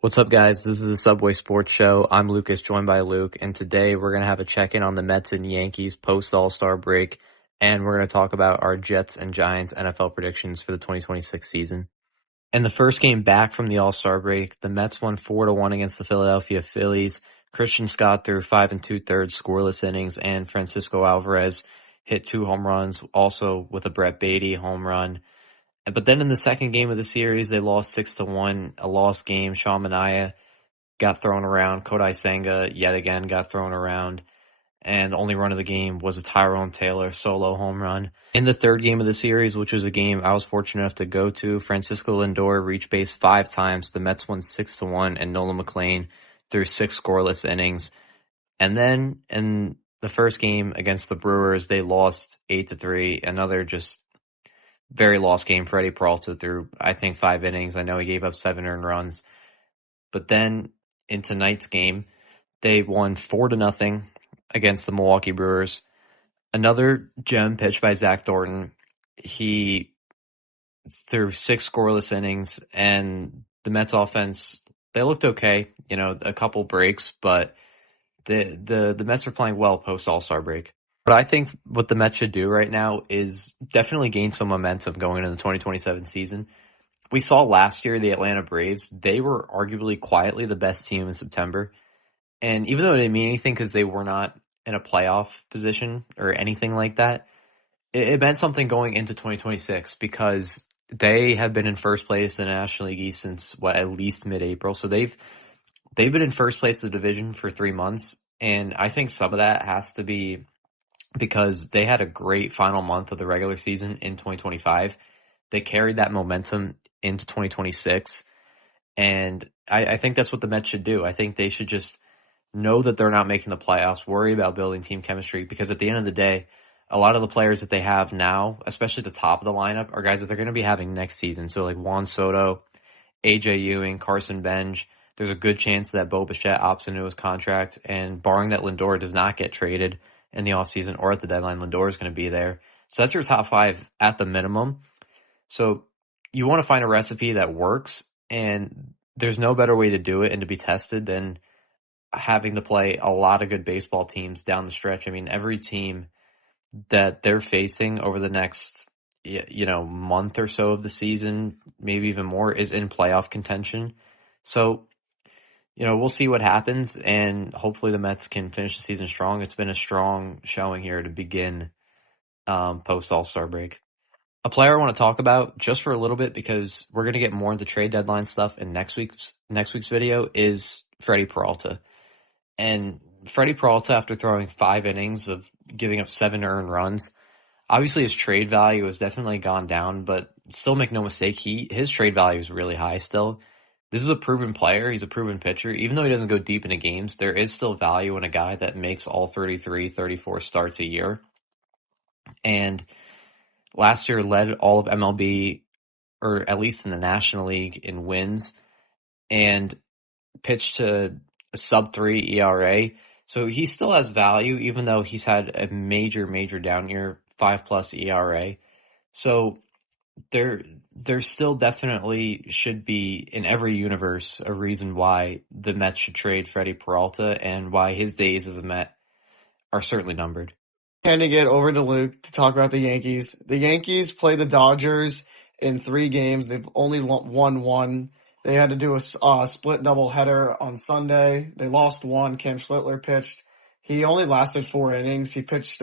What's up, guys? This is the Subway Sports Show. I'm Lucas, joined by Luke, and today we're going to have a check-in on the Mets and Yankees post-All-Star break, and we're going to talk about our Jets and Giants NFL predictions for the 2026 season. In the first game back from the All-Star break, the Mets won 4-1 against the Philadelphia Phillies. Christian Scott threw 5 2/3 scoreless innings, and Francisco Alvarez hit 2 home runs, also with a Brett Baty home run. But then in the second game of the series, they lost 6-1, a lost game. Sean Manaea got thrown around. Kodai Senga yet again got thrown around. And the only run of the game was a Tyrone Taylor solo home run. In the third game of the series, which was a game I was fortunate enough to go to, Francisco Lindor reached base 5 times. The Mets won 6-1, and Nolan McLean threw 6 scoreless innings. And then in the first game against the Brewers, they lost 8-3. Another just very lost game. Freddie Peralta threw, I think, 5 innings. I know he gave up 7 earned runs. But then in tonight's game, they won 4-0 against the Milwaukee Brewers. Another gem pitched by Zach Thornton. He threw 6 scoreless innings, and the Mets offense, they looked okay. A couple breaks, but the Mets are playing well post All-Star break. But I think what the Mets should do right now is definitely gain some momentum going into the 2027 season. We saw last year the Atlanta Braves, they were arguably quietly the best team in September. And even though it didn't mean anything because they were not in a playoff position or anything like that, it meant something going into 2026 because they have been in first place in the National League East since at least mid-April. So they've been in first place of the division for 3 months. And I think some of that has to be because they had a great final month of the regular season in 2025. They carried that momentum into 2026. And I think that's what the Mets should do. I think they should just know that they're not making the playoffs, worry about building team chemistry, because at the end of the day, a lot of the players that they have now, especially at the top of the lineup, are guys that they're going to be having next season. So like Juan Soto, AJ Ewing, Carson Benj, there's a good chance that Bo Bichette opts into his contract, and barring that Lindor does not get traded in the offseason or at the deadline, Lindor is going to be there. So that's your top 5 at the minimum. So you want to find a recipe that works, and there's no better way to do it and to be tested than having to play a lot of good baseball teams down the stretch. I mean, every team that they're facing over the next month or so of the season, maybe even more, is in playoff contention. So we'll see what happens, and hopefully the Mets can finish the season strong. It's been a strong showing here to begin post All-Star break. A player I want to talk about just for a little bit, because we're going to get more into trade deadline stuff in next week's video, is Freddie Peralta. And Freddie Peralta, after throwing 5 innings of giving up 7 earned runs, obviously his trade value has definitely gone down, but still make no mistake, his trade value is really high still. This is a proven player. He's a proven pitcher. Even though he doesn't go deep into games, there is still value in a guy that makes all 33, 34 starts a year. And last year led all of MLB, or at least in the National League, in wins, and pitched to a sub-3 ERA. So he still has value, even though he's had a major down year, 5+ ERA. So there still definitely should be, in every universe, a reason why the Mets should trade Freddie Peralta, and why his days as a Met are certainly numbered. Handing it over to Luke to talk about the Yankees. The Yankees play the Dodgers in 3 games. They've only won 1. They had to do a split doubleheader on Sunday. They lost 1. Cam Schlittler pitched. He only lasted 4 innings. He pitched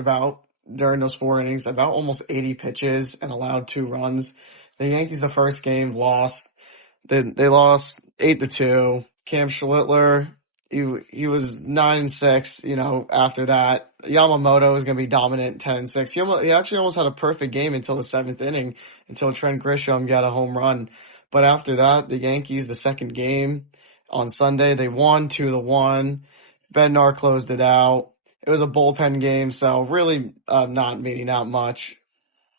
during those 4 innings, about almost 80 pitches and allowed 2 runs. The Yankees, the first game, lost. They lost 8-2. Cam Schlittler, he was 9-6, after that. Yamamoto was going to be dominant, 10-6. He actually almost had a perfect game until the 7th inning, until Trent Grisham got a home run. But after that, the Yankees, the second game on Sunday, they won 2-1. Bednar closed it out. It was a bullpen game, so really not meaning that much.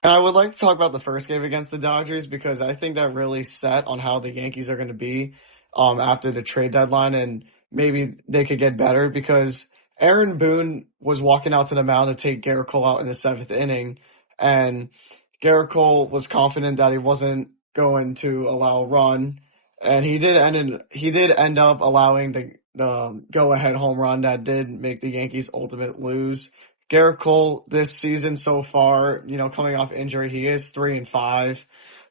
And I would like to talk about the first game against the Dodgers, because I think that really set on how the Yankees are going to be after the trade deadline, and maybe they could get better, because Aaron Boone was walking out to the mound to take Garrett Cole out in the 7th inning, and Garrett Cole was confident that he wasn't going to allow a run, And he did end up allowing the go ahead home run that did make the Yankees ultimate lose. Garrett Cole this season so far, coming off injury, he is 3-5,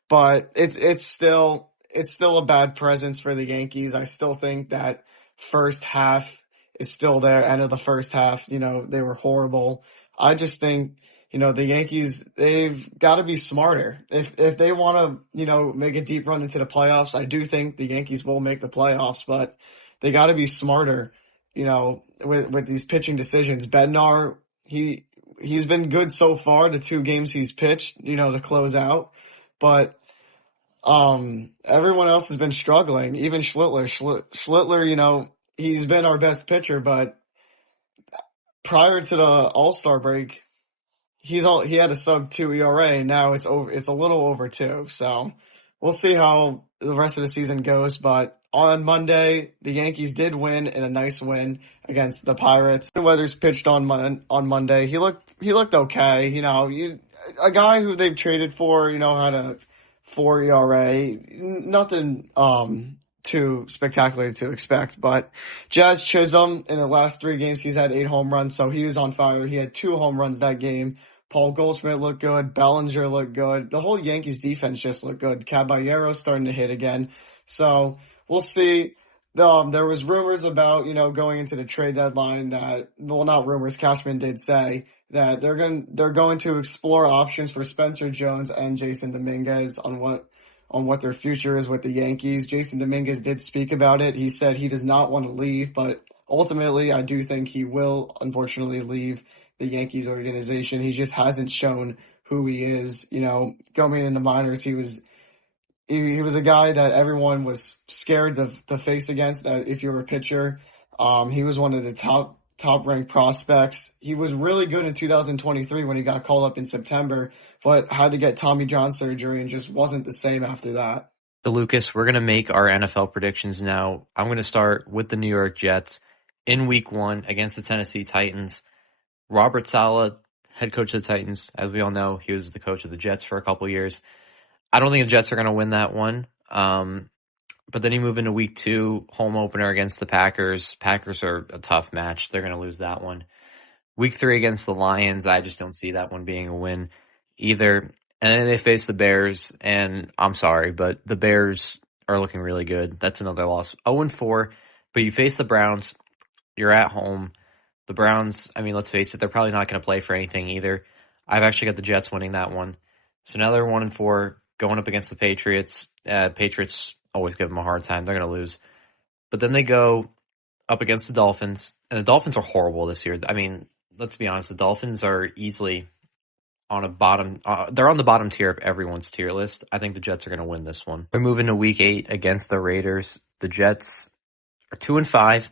but it's still a bad presence for the Yankees. I still think that first half is still there. End of the first half, they were horrible. I just think, the Yankees, they've got to be smarter. If they want to, make a deep run into the playoffs, I do think the Yankees will make the playoffs, but they got to be smarter, with these pitching decisions. Bednar, he's been good so far, the 2 games he's pitched, to close out, but everyone else has been struggling. Even Schlittler. Schlittler, he's been our best pitcher, but prior to the All-Star break, he had a sub 2 ERA. Now it's a little over 2. So we'll see how the rest of the season goes. But on Monday, the Yankees did win in a nice win against the Pirates. Weathers pitched on Monday. He looked okay. A guy who they've traded for, had a 4 ERA. Nothing too spectacular to expect. But Jazz Chisholm, in the last 3 games, he's had 8 home runs, so he was on fire. He had 2 home runs that game. Paul Goldschmidt looked good. Bellinger looked good. The whole Yankees defense just looked good. Caballero's starting to hit again. So we'll see. There was rumors about, going into the trade deadline that, well, not rumors, Cashman did say that they're going to explore options for Spencer Jones and Jason Dominguez on what their future is with the Yankees. Jason Dominguez did speak about it. He said he does not want to leave, but ultimately I do think he will unfortunately leave the Yankees organization. He just hasn't shown who he is. Going into minors, he was a guy that everyone was scared to face against. If you were a pitcher, he was one of the top ranked prospects. He was really good in 2023 when he got called up in September, but had to get Tommy John surgery and just wasn't the same after that. So Lucas, we're going to make our NFL predictions now. I'm going to start with the New York Jets in week 1 against the Tennessee Titans. Robert Saleh, head coach of the Titans, as we all know, he was the coach of the Jets for a couple years. I don't think the Jets are going to win that one. But then you move into week 2, home opener against the Packers. Packers are a tough match. They're going to lose that one. Week 3 against the Lions, I just don't see that one being a win either. And then they face the Bears, and I'm sorry, but the Bears are looking really good. That's another loss. 0-4, but you face the Browns. You're at home. The Browns, let's face it, they're probably not going to play for anything either. I've actually got the Jets winning that one. So now they're 1-4, going up against the Patriots. Patriots always give them a hard time. They're going to lose. But then they go up against the Dolphins, and the Dolphins are horrible this year. Let's be honest, the Dolphins are easily on a bottom. They're on the bottom tier of everyone's tier list. I think the Jets are going to win this one. They're moving to week 8 against the Raiders. The Jets are 2-5.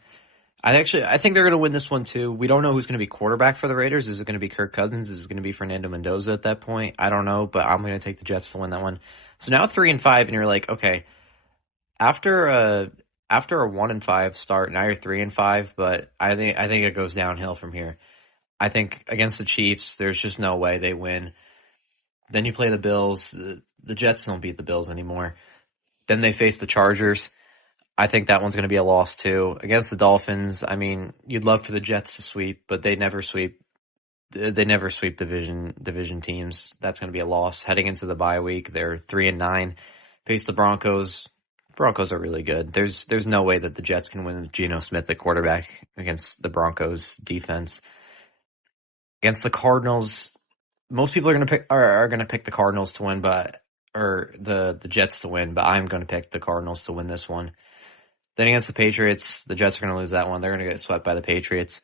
I think they're going to win this one too. We don't know who's going to be quarterback for the Raiders. Is it going to be Kirk Cousins? Is it going to be Fernando Mendoza at that point? I don't know, but I'm going to take the Jets to win that one. So now 3-5, and you're like, okay, after a 1-5 start, now you're 3-5. But I think it goes downhill from here. I think against the Chiefs, there's just no way they win. Then you play the Bills. The Jets don't beat the Bills anymore. Then they face the Chargers. I think that one's going to be a loss too. Against the Dolphins, you'd love for the Jets to sweep, but they never sweep. They never sweep division teams. That's going to be a loss. Heading into the bye week, they're 3-9. Face the Broncos. Broncos are really good. There's no way that the Jets can win with Geno Smith at quarterback against the Broncos defense. Against the Cardinals, most people are going to pick the Cardinals to win, or the Jets to win, but I'm going to pick the Cardinals to win this one. Then against the Patriots, the Jets are going to lose that one. They're going to get swept by the Patriots.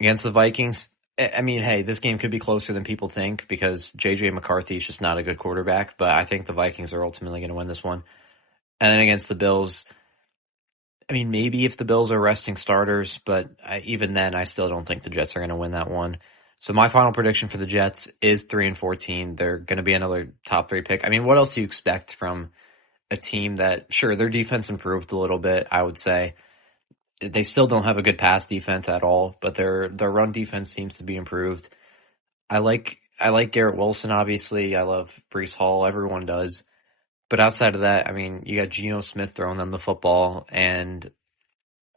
Against the Vikings, hey, this game could be closer than people think because J.J. McCarthy is just not a good quarterback, but I think the Vikings are ultimately going to win this one. And then against the Bills, maybe if the Bills are resting starters, but even then, I still don't think the Jets are going to win that one. So my final prediction for the Jets is 3-14. They're going to be another top 3 pick. What else do you expect from a team that, sure, their defense improved a little bit, I would say. They still don't have a good pass defense at all, but their run defense seems to be improved. I like Garrett Wilson, obviously. I love Breece Hall. Everyone does. But outside of that, I mean, you got Geno Smith throwing them the football, and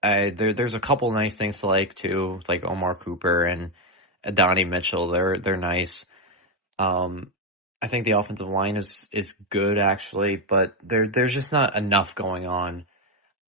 there's a couple nice things to like too, like Omar Cooper and Adonai Mitchell. They're nice. Um, I think the offensive line is good actually, but there's just not enough going on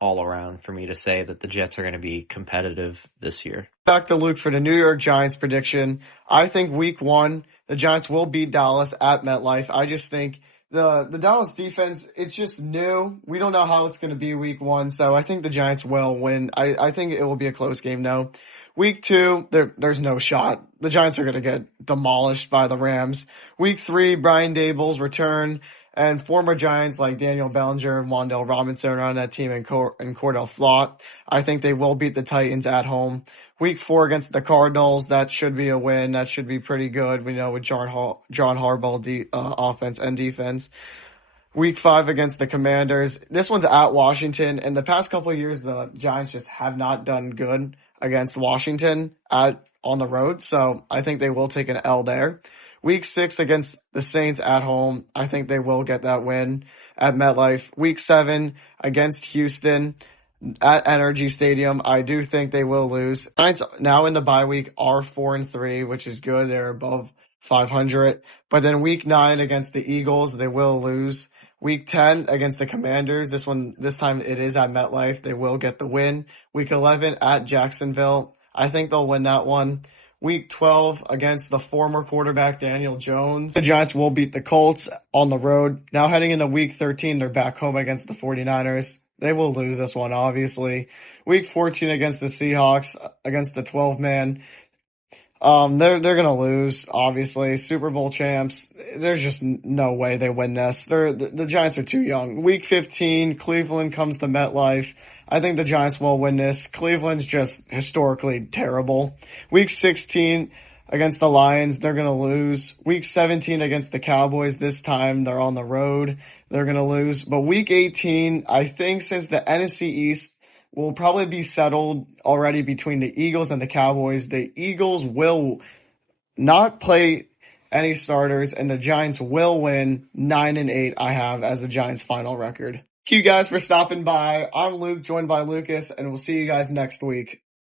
all around for me to say that the Jets are going to be competitive this year. Back to Luke for the New York Giants prediction. I think week one, the Giants will beat Dallas at MetLife. I just think the Dallas defense, it's just new. We don't know how it's going to be week one, so I think the Giants will win. I think it will be a close game, though. Week two, there's no shot. The Giants are going to get demolished by the Rams. Week three, Brian Dable's return. And former Giants like Daniel Bellinger and Wan'Dale Robinson are on that team, and Cordell Flott. I think they will beat the Titans at home. Week four against the Cardinals, that should be a win. That should be pretty good. We know with John Harbaugh offense and defense. Week five against the Commanders. This one's at Washington. In the past couple of years, the Giants just have not done good against Washington on the road. So I think they will take an L there. Week six against the Saints at home. I think they will get that win at MetLife. Week seven against Houston at Energy Stadium. I do think they will lose. Giants now in the bye week are 4-3, which is good. They're above 500. But then week 9 against the Eagles, they will lose. Week 10 against the Commanders. This time it is at MetLife. They will get the win. Week 11 at Jacksonville. I think they'll win that one. Week 12 against the former quarterback Daniel Jones. The Giants will beat the Colts on the road. Now heading into week 13, they're back home against the 49ers. They will lose this one, obviously. Week 14 against the Seahawks, against the 12-man. They're gonna lose, obviously. Super Bowl champs. There's just no way they win this. The Giants are too young. Week 15, Cleveland comes to MetLife. I think the Giants will win this. Cleveland's just historically terrible. Week 16 against the Lions, they're gonna lose. Week 17 against the Cowboys, this time they're on the road. They're gonna lose. But week 18, I think since the NFC East will probably be settled already between the Eagles and the Cowboys, the Eagles will not play any starters, and the Giants will win 9-8. I have as the Giants' final record. Thank you guys for stopping by. I'm Luke, joined by Lucas, and we'll see you guys next week.